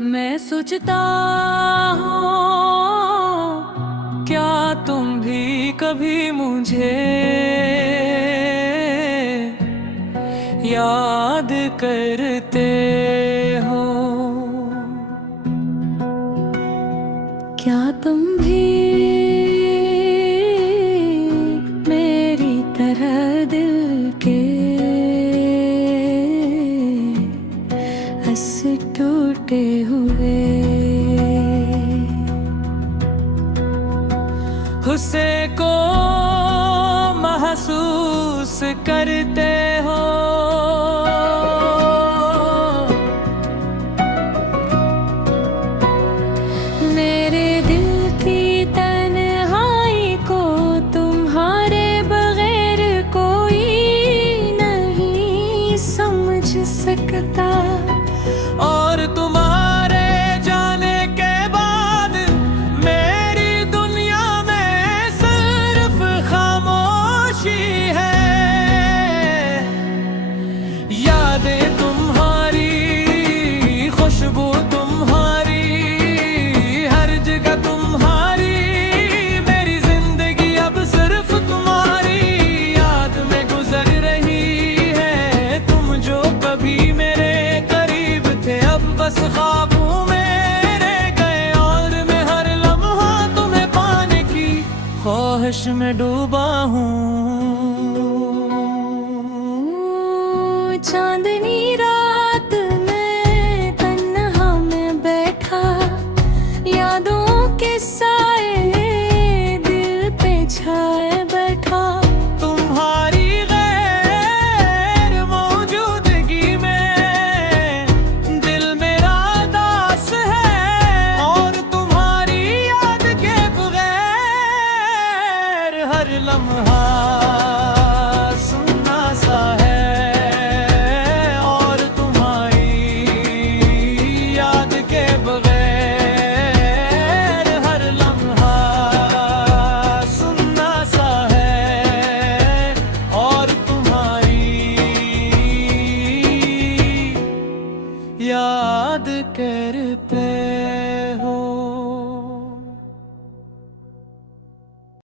मैं सोचता हूँ क्या तुम भी कभी मुझे याद करते हो। क्या तुम भी मेरी तरह दिल के हंस टूटे हुए हुस्से को महसूस करते हो। मेरे दिल की तन्हाई को तुम्हारे बगैर कोई नहीं समझ सकता, और तुम्हारे जाने के बाद मेरी दुनिया में सिर्फ खामोशी है। यादें तुम्हारी, खुशबू तुम्हारी, हर जगह तुम्हारी, मेरी जिंदगी अब सिर्फ तुम्हारी याद में गुजर रही है। तुम जो कभी मेरे बस ख्वाबों में रह गए, और मैं हर लम्हा तुम्हें पाने की ख्वाहिश में डूबा हूँ। चांद